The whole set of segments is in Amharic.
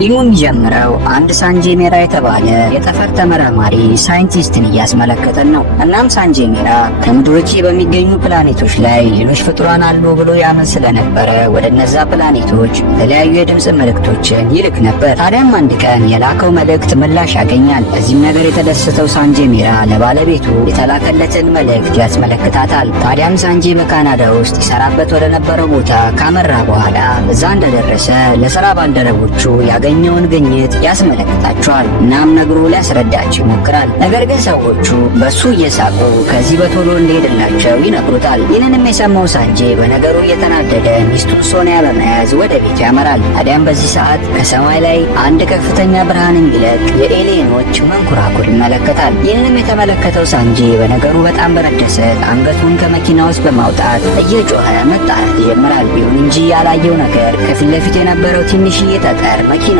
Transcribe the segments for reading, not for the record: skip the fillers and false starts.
ፊልሙ የሚጀምረው አንድ ሳንጄ ሜራ የተባለ የጠፈር ተመራማሪ ሳይንቲስትን እያስመለከተን ነው። እናም ሳንጄ ሜራ ከምድር ውጪ በሚገኙ ፕላኔቶች ላይ ሌሎች ፍጡራን አሉ ብሎ ያምን ስለነበረ ወደ እነዛ ፕላኔቶች የተለያዩ የድምፅ መልእክቶችን ይልክ ነበር። ታዲያም አንድ ቀን የላከው መልእክት ምላሽ ያገኛል። በዚህም ነገር የተደሰተው ሳንጄ ሜራ ለባለቤቱ የተላከለትን መልእክት ያስመለክታታል። ታዲያም ሳንጄ በካናዳ ውስጥ ይሰራበት ወደ ነበረው ቦታ ካመራ በኋላ እዛ እንደደረሰ ለስራ ባልደረቦቹ ያገኘውን ግኝት ያስመለክታቸዋል። እናም ነግሮ ሊያስረዳቸው ይሞክራል። ነገር ግን ሰዎቹ በሱ እየሳቁ ከዚህ በቶሎ እንደሄድላቸው ይነግሩታል። ይህንንም የሰማው ሳንጄ በነገሩ እየተናደደ ሚስቱን ሶኒያ በመያዝ ወደ ቤቱ ያመራል። ታዲያም በዚህ ሰዓት ከሰማይ ላይ አንድ ከፍተኛ ብርሃን የሚለቅ የኤሊየኖች መንኮራኩር ይመለከታል። ይህንም የተመለከተው ሳንጄ በነገሩ በጣም በመደሰት አንገቱን ከመኪና ውስጥ በማውጣት እየጮኸ መጣራት ይጀምራል። ቢሆን እንጂ ያላየው ነገር ከፊት ለፊት የነበረው ትንሽዬ ጠጠር መኪናውን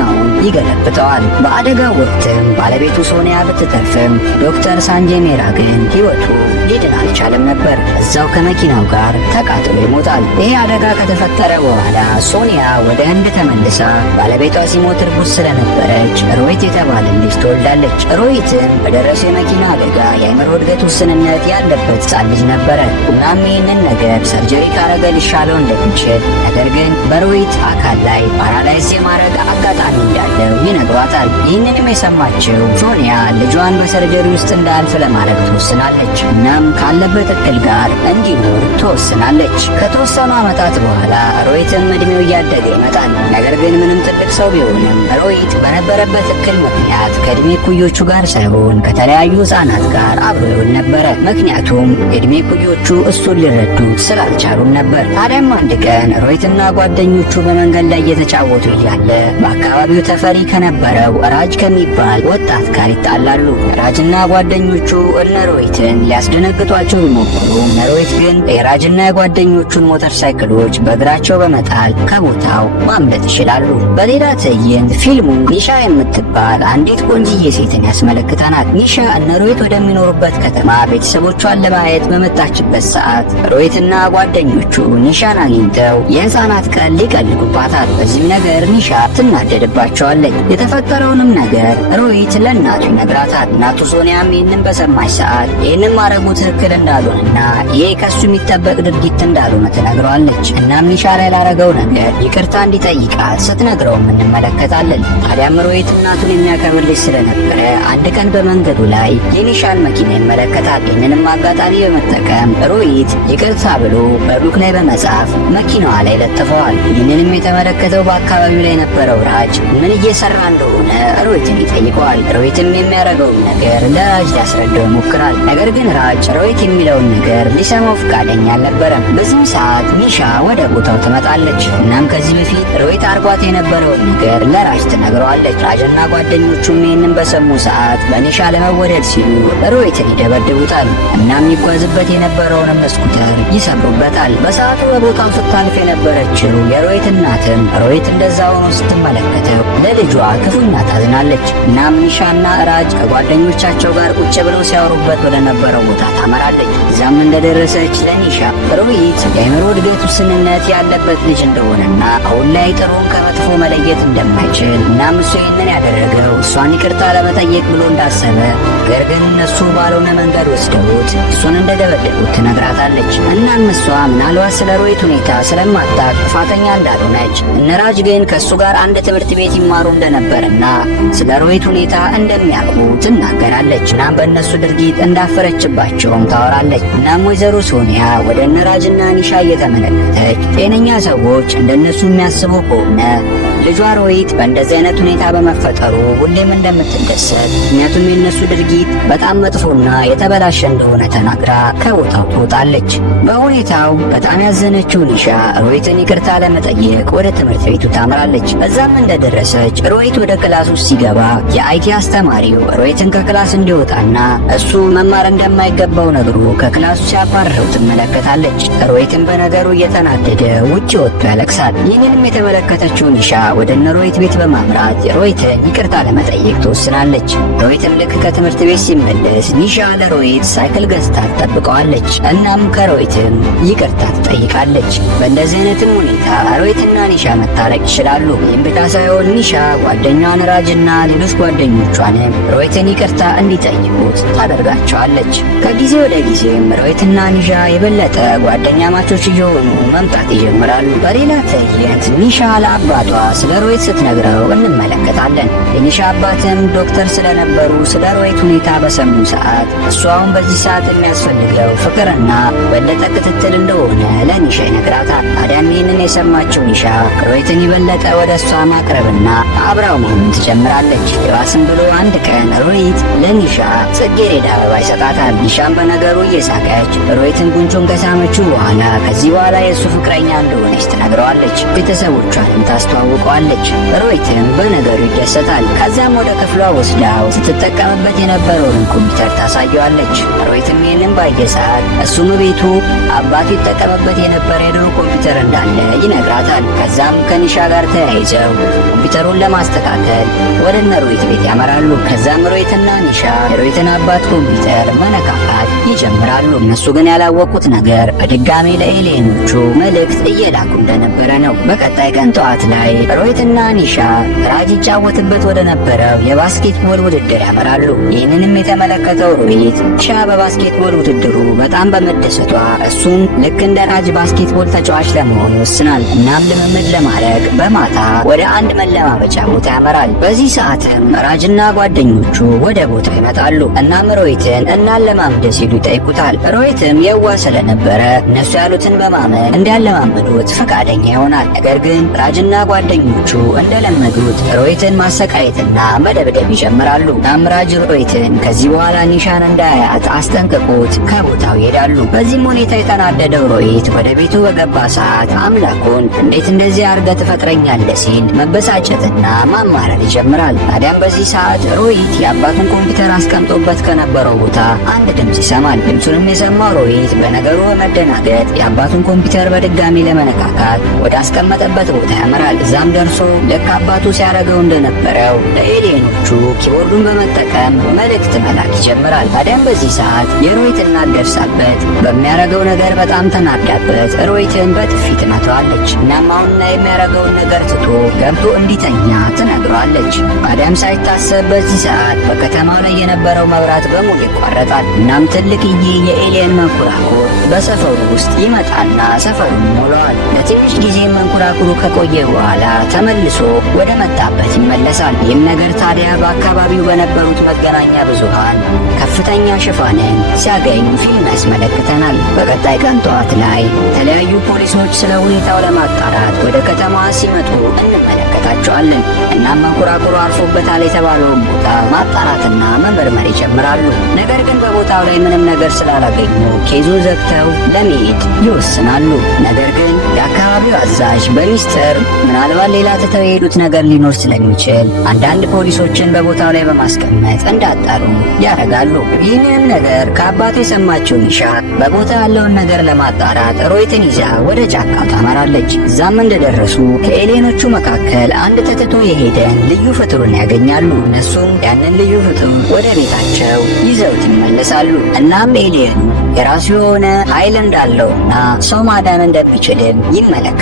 ይገለብጠዋል። በአደጋው ወቅትም ባለቤቱ ሶኒያ ብትተርፍም ዶክተር ሳንጄ ሜራ ግን ሕይወቱ ሊድን አልቻለም ነበር። እዛው ከመኪናው ጋር ተቃጥሎ ይሞታል። ይሄ አደጋ ከተፈጠረ በኋላ ሶኒያ ወደ ህንድ ተመልሳ ባለቤቷ ሲሞት እርጉዝ ስለነበረች ሮሂት የተባለ ልጅ ትወልዳለች። ሮሂትም በደረሰ የመኪና አደጋ የአእምሮ እድገት ውስንነት ያለበት ሕፃን ልጅ ነበረ። እናም ይህንን ነገር ሰርጀሪ ካረገ ሊሻለው እንደሚችል ነገር ግን በሮሂት አካል ላይ ፓራላይዝ የማድረግ አጋጣሚ እንዳለው ይነግሯታል። ይህንንም የሰማችው ሶኒያ ልጇን በሰርጀሪ ውስጥ እንዳያልፍ ለማድረግ ትወስናለች። እናም ካለበት እክል ጋር እንዲኖር ትወስናለች። ከተወሰኑ ዓመታት በኋላ ሮሂትም እድሜው እያደገ ይመጣል። ነገር ግን ምንም ትልቅ ሰው ቢሆንም ሮሂት በነበረበት እክል ምክንያት ከእድሜ ኩዮቹ ጋር ሳይሆን ከተለያዩ ህፃናት ጋር አብሮ ይሆን ነበረ። ምክንያቱም እድሜ ኩዮቹ እሱን ሊረዱት ስላልቻሉም ነበር። ታዲያም አንድ ቀን ሮሂትና ጓደኞቹ በመንገድ ላይ እየተጫወቱ እያለ በአካባቢው ተፈሪ ከነበረው ራጅ ከሚባል ወጣት ጋር ይጣላሉ። ራጅና ጓደኞቹ እነ ሮሂትን ሊያስደነግጧቸው ቢሞክሩ እነ ሮሂት ግን የራጅና የጓደኞቹን ሞተር ሳይክሎች በእግራቸው በመጣል ከቦታው ማምለጥ ይችላሉ። በሌላ ትዕይንት ፊልሙ ኒሻ የምትባል አንዲት ቆንጅዬ ሴትን ያስመለክተናል። ኒሻ እነ ሮሂት ወደሚኖሩበት ከተማ ቤተሰቦቿን ለማየት በመጣችበት ሰዓት ሮሂትና ጓደኞቹ ኒሻን አግኝተው የህፃናት ቀን ሊቀልዱባታል። በዚህም ነገር ኒሻ ትናደድባቸዋለች። የተፈጠረውንም ነገር ሮሂት ለእናቱ ይነግራታል። እናቱ ሶኒያም ይህንን በሰማች ሰዓት ይህንን ማድረጉ ትክክል እንዳልሆነና ይሄ ከሱ የሚጠበቅ ድርጊት እንዳልሆነ ትነግረዋለች። እናም ኒሻ ላይ ላረገው ነገር ይቅርታ እንዲጠይቃት ስትነግረውም እንመለከታለን። ታዲያም ሮሂት እናቱን የሚያከብር ልጅ ስለነበረ አንድ ቀን በመንገዱ ላይ የኒሻን መኪና ይመለከታል። ይህንንም አጋጣሚ በመጠቀም ሮሂት ይቅርታ ብሎ በቡክ ላይ በመጻፍ መኪናዋ ላይ ለጥፈዋል። ይህንንም የተመለከተው በአካባቢው ላይ የነበረው ራጅ ምን እየሰራ እንደሆነ ሮሂትን ይጠይቀዋል። ሮሂትም የሚያደርገውን ነገር ለራጅ ሊያስረዳው ይሞክራል። ነገር ግን ራጅ ሮሂት የሚለውን ነገር ሊሰማው ፈቃደኛ አልነበረም። በዚህም ሰዓት ኒሻ ወደ ቦታው ትመጣለች። እናም ከዚህ በፊት ሮሂት አርጓት የነበረውን ነገር ለራጅ ትነግረዋለች። ራጅና ጓደኞቹም ይህንን በሰሙ ሰዓት በኒሻ ለመወደድ ሲሉ ሮሂትን ይደበድቡታል። እናም ይጓዝበት የነበረውንም ስኩተር ይሰብሩበታል። በሰዓቱ በቦታው ስታልፍ የነበረችው የሮሂት እናትም ሮሂት እንደዛ ሆኖ ስትመለከተው ለልጇ ክፉኛ ታዝናለች። እናም ኒሻና ራጅ ከጓደኞቻቸው ጋር ቁጭ ብለው ሲያወሩበት ወደ ነበረው ቦታ ታመራለች። እዛም እንደደረሰች ለኒሻ ሮሂት የአእምሮ እድገት ውስንነት ያለበት ልጅ እንደሆነና አሁን ላይ ጥሩን ከመጥፎ መለየት እንደማይችል እናም እሱ ይህንን ያደረገው እሷን ይቅርታ ለመጠየቅ ብሎ እንዳሰበ ነገር ግን እነሱ ባልሆነ መንገድ ወስደውት እሱን እንደደበደቡት ትነግራታለች። እናም እሷ ምናልባት ስለ ሮሂት ሁኔታ ስለማታውቅ ጥፋተኛ እንዳልሆነች እነራጅ ግን ከእሱ ጋር አንድ ትምህርት ቤት ይማሩ እንደነበርና ስለ ሮሂት ሁኔታ እንደሚያውቁ ትናገራለች። እናም በእነሱ ድርጊት እንዳፈረችባቸውም ታወራለች። እናም ወይዘሮ ሶኒያ ወደ እነራጅና ኒሻ እየተመለከተች ጤነኛ ሰዎች እንደነሱ የሚያስቡ ከሆነ ልጇ ሮሂት በእንደዚህ አይነት ሁኔታ በመፈጠሩ ሁሌም እንደምትደሰት ምክንያቱም የእነሱ ድርጊት በጣም መጥፎና የተበላሸ እንደሆነ ተናግራ ከቦታው ትወጣለች። በሁኔታው በጣም ያዘነችው ኒሻ ሮሂትን ይቅርታ ለመጠየቅ ወደ ትምህርት ቤቱ ታምራለች። እዛም እንደደረሰች ሮሂት ወደ ክላስ ውስጥ ሲገባ የአይቲ አስተማሪው ሮሂትን ከክላስ እንዲወጣና እሱ መማር እንደማይገባው ነግሮ ከክላሱ ሲያባርረው ትመለከታለች። ሮሂትን በነገሩ እየተናደደ ውጭ ወጥቶ ያለቅሳል። ይህንንም የተመለከተችው ኒሻ ወደ እነ ሮሂት ቤት በማምራት ሮሂትን ይቅርታ ለመጠየቅ ትወስናለች። ሮሂትም ልክ ከትምህርት ቤት ሲመለስ ኒሻ ለሮሂት ሳይክል ገዝታ ትጠብቀዋለች። እናም ከሮሂትም ይቅርታ ትጠይቃለች። በእንደዚህ አይነትም ሁኔታ ሮሂትና ኒሻ መታረቅ ይችላሉ። ይህም ብቻ ሳይሆን ኒሻ ጓደኛዋን ራጅና ሌሎች ጓደኞቿንም ሮሂትን ይቅርታ እንዲጠይቁት ታደርጋቸዋለች። ከጊዜ ወደ ጊዜም ሮሂትና ኒሻ የበለጠ ጓደኛ ማቾች እየሆኑ መምጣት ይጀምራሉ። በሌላ ትዕይንት ኒሻ ለአባቷ ስለ ሮሂት ስትነግረው እንመለከታለን። የኒሻ አባትም ዶክተር ስለነበሩ ስለ ሮሂት ሁኔታ በሰሙ ሰዓት እሱ አሁን በዚህ ሰዓት የሚያስፈልገው ፍቅርና በለጠ ክትትል እንደሆነ ለኒሻ ይነግራታል። ታዲያም ይህንን የሰማችው ኒሻ ሮሂትን የበለጠ ወደ እሷ ማቅረብና አብራው መሆን ትጀምራለች። ይባስም ብሎ አንድ ቀን ሮሂት ለኒሻ ጽጌረዳ አበባ ይሰጣታል። ኒሻም በነገሩ እየሳቀች ሮሂትን ጉንጩን ከሳመችው በኋላ ከዚህ በኋላ የእሱ ፍቅረኛ እንደሆነች ትነግረዋለች። ቤተሰቦቿንም ታስተዋውቀዋለች። ሮሂትም በነገሩ ይደሰታል። ከዚያም ወደ ክፍሏ ወስዳው ስትጠቀምበት የነበረውን ኮምፒውተር ታሳየዋለች። ሮሂትም ይህንን ባየ ሰዓት እሱም ቤቱ አባቱ ይጠቀምበት የነበረ የድሮ ኮምፒውተር እንዳለ ይነግራታል። ከዛም ከኒሻ ጋር ተያይዘው ኮምፒውተሩን ለማስተካከል ወደ እነ ሮሂት ቤት ያመራሉ። ከዛም ሮሂትና ኒሻ የሮሂትን አባት ኮምፒውተር መነካካት ይጀምራሉ። እነሱ ግን ያላወቁት ነገር በድጋሜ ለኤሊየኖቹ መልእክት እየላኩ እንደነበረ ነው። በቀጣይ ቀን ጠዋት ላይ ሮሂትና ኒሻ ራጅ ይጫወትበት ወደ ነበረው የባስኬትቦል ውድድር ያመራሉ። ይህንንም የተመለከተው ሮሂት ኒሻ በባስኬትቦል ውድድሩ በጣም በመደሰቷ እሱን ልክ እንደ ራጅ ባስኬትቦል ተጫዋች ለመሆን ይወስናል። እናም ልምምድ ለማድረግ በማታ ወደ አንድ መለማመጫ ቦታ ያመራል። በዚህ ሰዓትም ራጅና ጓደኞቹ ወደ ቦታው ይመጣሉ። እናም ሮሂትን እናለማምድ ሲሉ ይጠይቁታል። ሮሂትም የዋህ ስለነበረ እነሱ ያሉትን በማመን እንዲያለማምዱት ፈቃደኛ ይሆናል። ነገር ግን ራጅና ጓደኞቹ እንደለመዱት ሮሂትን ማሰቃየትና መደብደብ ይጀምራሉ። እናም ራጅ ሮሂትን ከዚህ በኋላ ኒሻን እንዳያት አስጠንቅቆት ከቦታው ይሄዳሉ። በዚህም ሁኔታ የተናደደው ሮሂት ወደ ቤቱ በገባ ሰዓት አምላኩን እንዴት እንደዚህ አርገ ትፈጥረኛለህ ሲል መበሳጨትና ማማረር ይጀምራል። ታዲያም በዚህ ሰዓት ሮሂት የአባቱን ኮምፒውተር አስቀምጦበት ከነበረው ቦታ አንድ ድምፅ ይሰማል። ድምፁንም የሰማው ሮሂት በነገሩ በመደናገጥ የአባቱን ኮምፒውተር በድጋሚ ለመነካካት ወደ አስቀመጠበት ቦታ ያመራል። እዛም ደርሶ ልክ አባቱ ሲያደርገው እንደነበረው ለኤሊየኖቹ ኪቦርዱን በመጠቀም መልእክት መላክ ይጀምራል። ታዲያም በዚህ ሰዓት የሮሂት እናት ደርሳበት በሚያደርገው ነገር በጣም ተናዳበት ሮሂትን በጥፊ ትመታዋለች። እናም አሁንና የሚያደርገውን ነገር ትቶ ገብቶ እንዲተኛ ትነግረዋለች። ታዲያም ሳይታሰብ በዚህ ሰዓት በከተማው ላይ የነበረው መብራት በሙሉ ይቋረጣል። እናም ትልቅዬ የኤሊየን መንኮራኩር በሰፈሩ ውስጥ ይመጣና ሰፈሩን ይሞላዋል። ለትንሽ ጊዜ መንኮራኩሩ ከቆየ በኋላ ተመልሶ ወደ መጣበት ይመለሳል። ይህም ነገር ታዲያ በአካባቢው በነበሩት መገናኛ ብዙሃን ከፍተኛ ሽፋንን ሲያገኝ ፊልም ያስመለክተናል። በቀጣይ ቀን ጠዋት ላይ የተለያዩ ፖሊሶች ስለ ሁኔታው ለማጣራት ወደ ከተማዋ ሲመጡ እንመለከታቸዋለን። እናም መንኮራኩሩ አርፎበታል የተባለውን ቦታ ማጣራትና መመርመር ይጀምራሉ። ነገር ግን በቦታው ላይ ምንም ነገር ስላላገኙ ኬዙን ዘግተው ለመሄድ ይወስናሉ። ነገር ግን የአካባቢው አዛዥ በሚስጥር ምናልባት ሌላ ትተው የሄዱት ነገር ሊኖር ስለሚችል አንዳንድ ፖሊሶችን በቦታው ላይ በማስቀመጥ እንዳጣሩ ያደርጋሉ። ይህንንም ነገር ከአባቱ የሰማችው ኒሻ በቦታ ያለውን ነገር ለማጣራት ሮሂትን ይዛ ወደ ጫካው ታመራለች። እዛም እንደደረሱ ከኤሊየኖቹ መካከል አንድ ተትቶ የሄደን ልዩ ፍጡርን ያገኛሉ። እነሱም ያንን ልዩ ፍጡር ወደ ቤታቸው ይዘውት ይመለሳሉ። እናም ኤሊየኑ የራሱ የሆነ ኃይል እንዳለውና ሰው ማዳን እንደሚችልም ይመለከታሉ።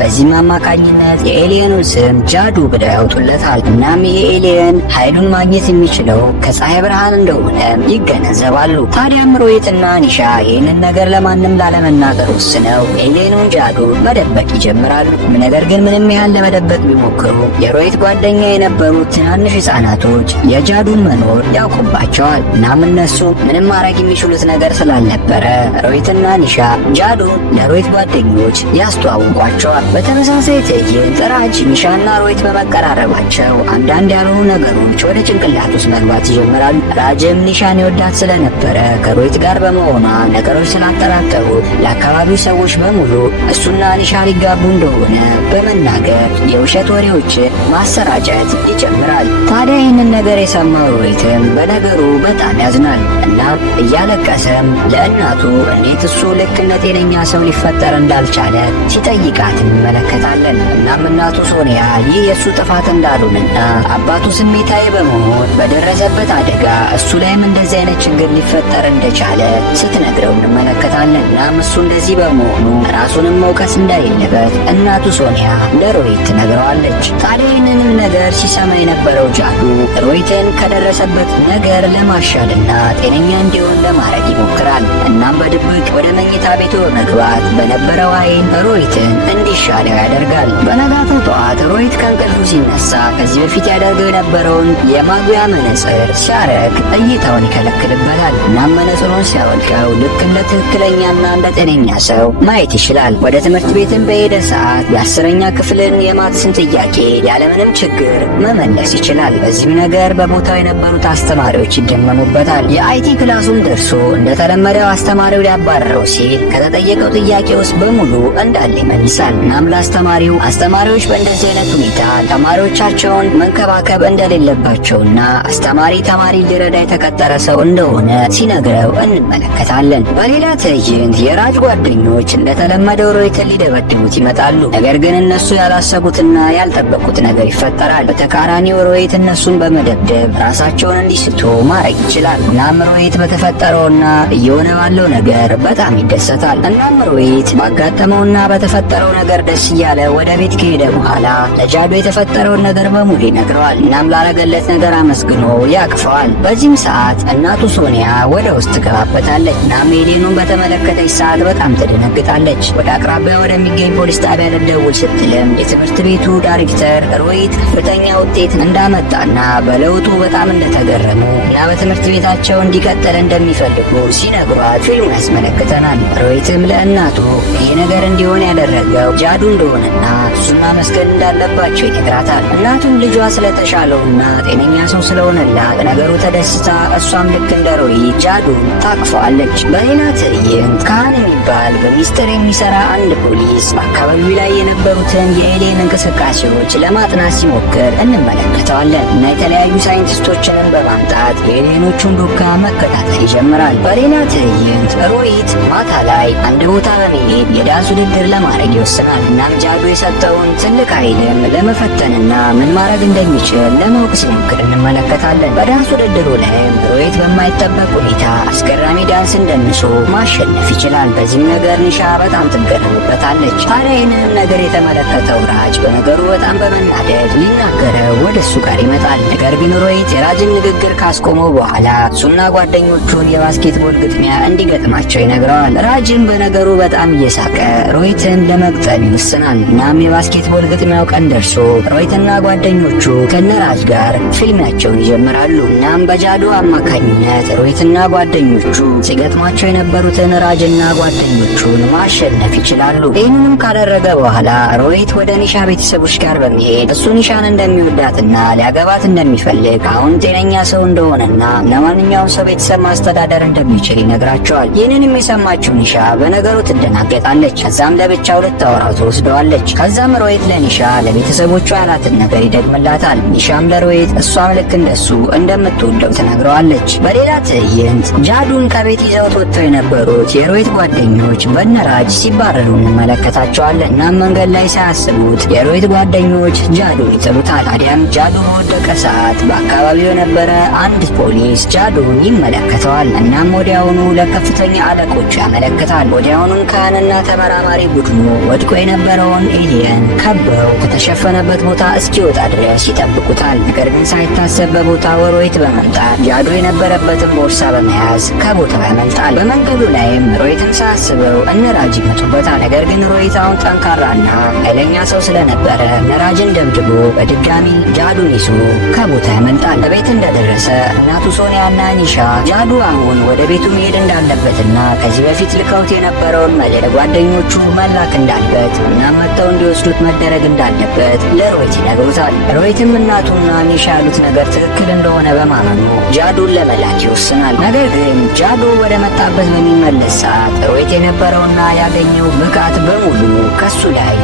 በዚህም አማካኝነት የኤሊየኑን ስም ጃዱ ብለው ያወጡለታል። እናም ይህ ኤሊየን ኃይሉን ማግኘት የሚችለው ከፀሐይ ብርሃን እንደሆነ ይገነዘባሉ። ታዲያም ሮሂትና ኒሻ ይህንን ነገር ለማንም ላለመናገር ወስነው ኤሊየኑን ጃዱ መደበቅ ይጀምራሉ። ነገር ግን ምንም ያህል ለመደበቅ ቢሞክሩ የሮሂት ጓደኛ የነበሩት ትናንሽ ህፃናቶች የጃዱን መኖር ያውቁባቸዋል። እናም እነሱ ምንም ማድረግ የሚችሉት ነገር ስላልነበረ ሮሂትና ኒሻ ጃዱን ለሮሂት ጓደኞች ያስተዋውቋቸዋል። በተመሳሳይ ትዕይንት ራጅ ኒሻና ሮሂት በመቀራረባቸው አንዳንድ ያልሆኑ ነገሮች ወደ ጭንቅላት ውስጥ መግባት ይጀምራሉ። ራጅም ኒሻን ይወዳት ስለነበረ ከሮሂት ጋር በመሆኗ ነገሮች ስላጠራጠሩት ለአካባቢው ሰዎች በሙሉ እሱና ኒሻ ሊጋቡ እንደሆነ በመናገር የውሸት ወሬዎችን ማሰራጨት ይጀምራል። ታዲያ ይህንን ነገር የሰማው ሮሂትም በነገሩ በጣም ያዝናል። እናም እያለቀሰም ለእናቱ እንዴት እሱ ልክ እንደ ጤነኛ ሰው ሊፈጠር እንዳልቻለ ሲጠይቃት እንመለከታለን። እናም እናቱ ሶኒያ ይህ የእሱ ጥፋት እንዳሉንና አባቱ ስሜታዊ በመሆን በደረሰበት አደጋ እሱ ላይም እንደዚህ አይነት ችግር ሊፈጠር እንደቻለ ስትነግረው እንመለከታለን። እናም እሱ እንደዚህ በመሆኑ ራሱንም መውቀስ እንደሌለበት እናቱ ሶኒያ ለሮሂት ትነግረዋለች። ታዲያ ይህንንም ነገር ሲሰማ የነበረው ጃዱ ሮሂትን ከደረሰበት ነገር ለማሻልና ጤነኛ እንዲሆን ለማድረግ ይሞክራል። እናም በድብቅ ወደ መኝታ ቤቱ በመግባት በነበረው አይን ሮሂትን እንዲሻለው ያደርጋል። በነጋታው ጠዋት ሮሂት ከእንቅልፉ ሲነሳ ከዚህ በፊት ያደርገው የነበረውን የማጉያ መነጽር ሲያረግ እይታውን ይከለክልበታል። እናም መነጽሩን ሲያወልቀው ልክ እንደ ትክክለኛና እንደ ጤነኛ ሰው ማየት ይችላል። ወደ ትምህርት ቤትን በሄደ ሰዓት የ10ኛ ክፍልን የማትስን ጥያቄ ያለምንም ችግር መመለስ ይችላል። በዚህም ነገር በቦታው የነበሩት አስተማሪዎች ይደመሙበታል። የአይቲ ክላሱን ደርሶ እንደተለመደው አስተማሪው ሊያባረረው ሲል ከተጠየቀው ጥያቄ ውስጥ በሙሉ እንዳለ ይመልሳል። እናም ለአስተማሪው አስተማሪዎች በእንደዚህ አይነት ሁኔታ ተማሪዎቻቸውን መንከባከብ እንደሌለባቸውና አስተማሪ ተማሪ ሊረዳ የተቀጠረ ሰው እንደሆነ ሲነግረው እንመለከታለን። በሌላ ትዕይንት የራጅ ጓደኞች እንደተለመደው ሮሂትን ሊደበድቡት ይመጣሉ። ነገር ግን እነሱ ያላሰቡትና ያልጠበቁት ነገር ይፈጠራል። በተቃራኒው ሮሂት እነሱን በመደብደብ ራሳቸውን እንዲስቱ ማድረግ ይችላል። እናም ሮሂት በተፈጠረውና እየሆነ ባለው ነገር በጣም ይደሰታል። እናም ሮሂት ባጋጠመውና በተፈጠረው ነገር ደስ እያለ ወደ ቤት ከሄደ በኋላ ለጃዱ የተፈጠረውን ነገር በሙሉ ይነግረዋል። እናም ላረገለት ነገር አመስግኖ ያቅፈዋል። በዚህም ሰዓት እናቱ ሶኒያ ወደ ውስጥ ትገባበታለች። እናም ኤሌኑን በተመለከተች ሰዓት በጣም ትደነግጣለች። ወደ አቅራቢያ ወደሚገኝ ፖሊስ ጣቢያ ልትደውል ስትልም የትምህርት ቤቱ ዳይሬክተር ሮሂት ከፍተኛ ውጤት እንዳመጣና በለውጡ በጣም እንደተገረሙ እና በትምህርት ቤታቸው እንዲቀጥል እንደሚፈልጉ ሲነግሯት ፊልሙ ያስመለክተናል። ሮሂትም ለእናቱ ይህ ነገር እንዲሆን ያደረገው ጃዱ እንደሆነና እሱን ማመስገን እንዳለባቸው ይነግራታል። እናቱም ልጇ ስለተሻለውና ጤነኛ ሰው ስለሆነላት ነገሩ ተደስታ እሷም ልክ እንደ ሮሂት ጃዱን ታቅፈዋለች። በሌላ ትዕይንት ካህን የሚባል በሚስጥር የሚሰራ አንድ ፖሊስ በአካባቢው ላይ የነበሩትን የኤሌን እንቅስቃሴዎች ለማጥናት ሲሞክር እንመለከተዋለን እና የተለያዩ ሳይንቲስቶችንም በማምጣት የኤሌኖቹን ዱካ መከታተል ይጀምራል። በሌላ ትዕይንት ሮሂት ማታ ላይ አንድ ቦታ በመሄድ የዳንስ ውድድር ለማድረግ ይወስናል። እናም ጃዱ የሰጠውን ትልቅ ኃይልም ለመፈተንና ምን ማድረግ እንደሚችል ለማወቅ ሲሞክር እንመለከታለን። በዳንስ ውድድሩ ላይም ሮሂት በማይጠበቅ ሁኔታ አስገራሚ ዳንስ እንደምሶ ማሸነፍ ይችላል። በዚህም ነገር ኒሻ በጣም ትገረምበታለች። ታዲያ ይህንንም ነገር የተመለከተው ራጅ በነገሩ በጣም በመናደድ ሊናገረው ወደ እሱ ጋር ይመጣል። ነገር ግን ሮሂት የራጅን ንግግር ካስቆመው በኋላ እሱና ጓደኞቹን የባስኬትቦል ግጥሚያ እንዲገጥማቸው ይነግረዋል። ራጅም በነገሩ በጣም እየሳቀ ሮሂትን ለመግጠም ይወስናል። እናም የባስኬትቦል ግጥሚያው ቀን ደርሶ ሮሂትና ጓደኞቹ ከነራጅ ጋር ፊልሚያቸውን ይጀምራሉ። እናም በጃዱ አማካኝነት ሮሂትና ጓደኞቹ ሲገጥሟቸው የነበሩትን ራጅና ጓደኞቹን ማሸነፍ ይችላሉ። ይህንንም ካደረገ በኋላ ሮሂት ወደ ኒሻ ቤተሰቦች ጋር በመሄድ እሱ ኒሻን እንደሚወዳትና ሊያገባት እንደሚፈልግ አሁን ጤነኛ ሰው እንደሆነና ለማንኛውም ሰው ቤተሰብ ማስተዳደር እንደሚችል ይነግራቸዋል። ይህንንም የሰማችው ኒሻ በነገሩ ትደናገጣለች። ከዛም ለብቻው ልታወራው ትወስደዋለች። ከዛም ሮሂት ለኒሻ ለቤተሰቦቹ ያላትን ነገር ይደግምላታል። ኒሻም ለሮሂት እሷም ልክ እንደሱ እንደምትወደው ትነግረዋለች። በሌላ ትዕይንት ጃዱን ከቤት ይዘውት ወጥተው የነበሩት የሮሂት ጓደኞች በነራጅ ሲባረሩ እንመለከታቸዋለን። እናም መንገድ ላይ ሳያስቡት የሮሂት ጓደኞች ጃዱን ይጥሉታል። ታዲያም ጃዱ በወደቀ ሰዓት በአካባቢው የነበረ አንድ ፖሊስ ጃዱን ይመለከተዋል። እናም ወዲያውኑ ለከፍተኛ አለቆቹ ያመለክታል። ወዲያውኑም ካህንና ተመራማሪ ቡድኑ ወድቆ የነበረውን ኤሊየን ከበው ከተሸፈነበት ቦታ እስኪወጣ ድረስ ይጠብቁታል። ነገር ግን ሳይታሰብ በቦታው ሮሂት በመምጣት ጃዱ የነበረበትን ቦርሳ በመያዝ ከቦታው ያመልጣል። በመንገዱ ላይም ሮሂትን ሳያስበው እነራጅ ይመጡበታል። ነገር ግን ሮሂት አሁን ጠንካራና ኃይለኛ ሰው ስለነበረ ነራጅን ደብድቦ በድጋሚ ጃዱን ይዞ ከቦታ ያመልጣል። በቤት እንደደረሰ እናቱ ሶኒያና ኒሻ ጃዱ አሁን ወደ ቤቱ መሄድ እንዳለበትና ከዚህ በፊት ልከውት የነበረውን መልእክት ለጓደኞቹ መላክ እንዳለበት እና መጥተው እንዲወስዱት መደረግ እንዳለበት ለሮሂት ይነግሩታል። ሮሂትም እናቱና ኒሻ ያሉት ነገር ትክክል እንደሆነ በማመኑ ጃዱን ለመላክ ይወስናል። ነገር ግን ጃዱ ወደ መጣበት በሚመለስ ሰዓት ሮሂት የነበረውና ያገኘው ብቃት በሙሉ ከሱ ላይ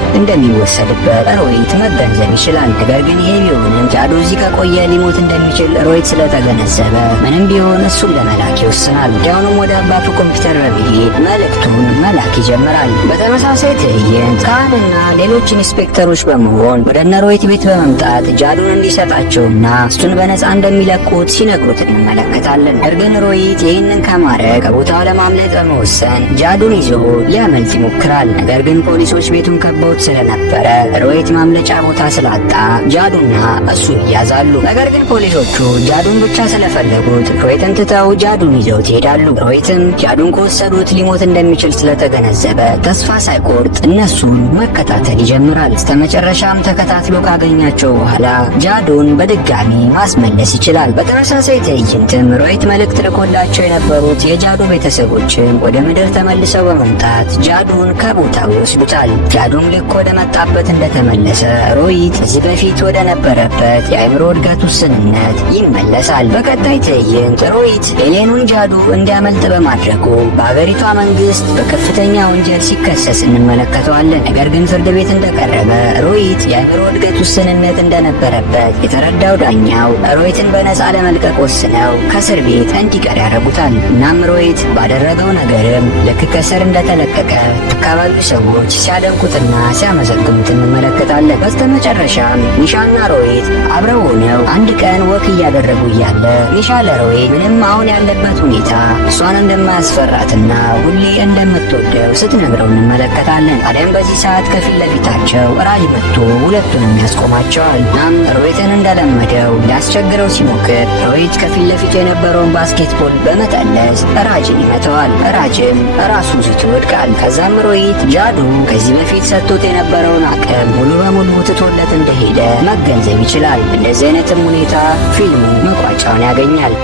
እንደሚወሰድበት ሮሂት መገንዘብ ይችላል። ነገር ግን ይሄ ቢሆንም ጃዱ እዚህ ከቆየ ሊሞት እንደሚችል ሮሂት ስለተገነዘበ ምንም ቢሆን እሱን ለመላክ ይወስናል። ወዲያውኑም ወደ አባቱ ኮምፒውተር በመሄድ መልእክቱን መላክ ይጀምራል። በተመሳሳይ ትዕይንት ካህንና ሌሎች ኢንስፔክተሮች በመሆን ወደ እነ ሮሂት ቤት በመምጣት ጃዱን እንዲሰጣቸውና እሱን በነፃ እንደሚለቁት ሲነግሩት እንመለከታለን። ነገር ግን ሮሂት ይህንን ከማድረግ ከቦታው ለማምለጥ በመወሰን ጃዱን ይዞ ሊያመልጥ ይሞክራል። ነገር ግን ፖሊሶች ቤቱን ከበውት ስለነበረ ሮሂት ማምለጫ ቦታ ስላጣ ጃዱና እሱ ይያዛሉ። ነገር ግን ፖሊሶቹ ጃዱን ብቻ ስለፈለጉት ሮሂትን ትተው ጃዱን ይዘውት ይሄዳሉ። ሮሂትም ጃዱን ከወሰዱት ሊሞት እንደሚችል ስለተገነዘበ ተስፋ ሳይቆርጥ እነሱን መከታተል ይጀምራል። በስተመጨረሻም ተከታትሎ ካገኛቸው በኋላ ጃዱን በድጋሚ ማስመለስ ይችላል። በተመሳሳይ ትዕይንትም ሮሂት መልእክት ልኮላቸው የነበሩት የጃዱ ቤተሰቦችም ወደ ምድር ተመልሰው በመምጣት ጃዱን ከቦታው ይወስዱታል። ጃዱም ልክ ወደ መጣበት እንደተመለሰ ሮሂት ከዚህ በፊት ወደ ነበረበት የአእምሮ እድገት ውስንነት ይመለሳል። በቀጣይ ትዕይንት ሮሂት ኤሌኑን ጃዱ እንዲያመልጥ በማድረጉ በሀገሪቷ መንግስት በከፍተኛ ወንጀል ሲከሰስ እንመለከተዋለን። ነገር ግን ፍርድ ቤት እንደቀረበ ሮሂት የአእምሮ እድገት ውስንነት እንደነበረበት የተረዳው ዳኛው ሮሂትን በነፃ ለመልቀቅ ወስነው ከእስር ቤት እንዲቀር ያደርጉታል። እናም ሮሂት ባደረገው ነገርም ልክ ከእስር እንደተለቀቀ አካባቢው ሰዎች ሲያደንቁትና ሲያመሰግኑት እንመለከታለን። በስተመጨረሻም ኒሻና ሮሂት አብረው ሆነው አንድ ቀን ወክ እያደረጉ እያለ ኒሻ ለሮሂት ምንም አሁን ያለበት ሁኔታ እሷን እንደማያስፈራትና ሁሌ እንደምትወደው ስትነግረው እንመለከታለን። ታዲያም በዚህ ሰዓት ከፊት ለፊታቸው ራጅ መጥቶ ሁለቱንም ያስቆማቸዋል። እናም ሮሂትን እንደለመደው ሊያስቸግረው ሲሞክር ሮሂት ከፊት ለፊቱ የነበረውን ባስኬትቦል በመጠለዝ ራጅን ይመተዋል። ራጅም ራሱን ስቶ ይወድቃል። ከዛም ሮሂት ጃዱ ከዚህ በፊት ሰጥቶት የነበረውን አቅም ሙሉ በሙሉ ትቶለት እንደሄደ መገንዘብ ይችላል። እንደዚህ አይነትም ሁኔታ ፊልሙ መቋጫውን ያገኛል።